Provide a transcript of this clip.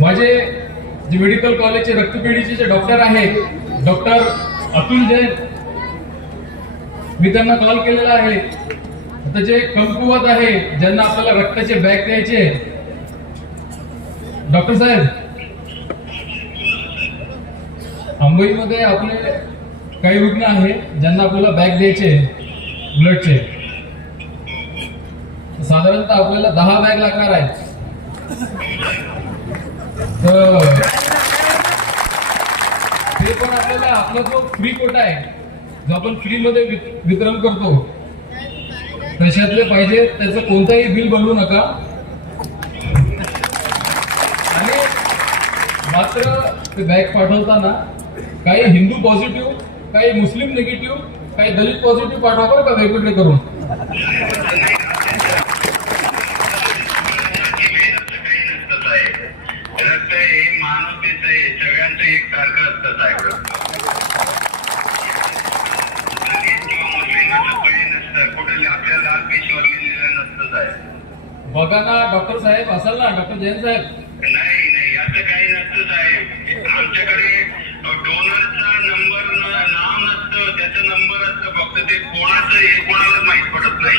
माझे जे मेडिकल कॉलेजचे रक्तपेढीचे जे डॉक्टर आहेत, डॉक्टर अतुल जैन, मी त्यांना कॉल केलेला आहे. आता जे कमकुवत आहे, ज्यांना आपल्याला रक्ताचे बॅग द्यायचे, डॉक्टर साहेब, अंबईमध्ये आपले काही रुग्ण आहेत ज्यांना आपल्याला बॅग द्यायचे ब्लडचे. साधारणतः आपल्याला 10 बॅग लागणार आहेत. तर ते पण आपल्याला आपला जो फ्री कोटा आहे, जो आपण फ्री मध्ये वितरण करतो, तशातले पाहिजे. त्याचं कोणताही बिल बनवू नका. आणि मात्र ते बॅग पाठवताना काही हिंदू पॉझिटिव्ह, काही मुस्लिम निगेटिव्ह, काही दलित पॉझिटिव्ह पाठवा बरं का, वेगवेगळे करून. बघा ना डॉक्टर साहेब, असाल ना डॉक्टर जैन साहेब? नाही नाही, असं काही नसतं साहेब. आमच्याकडे डोनरचा नंबर नाव नसतं, त्याचा नंबर असतं फक्त. ते कोणाचं हे कोणालाच माहित पडत नाही.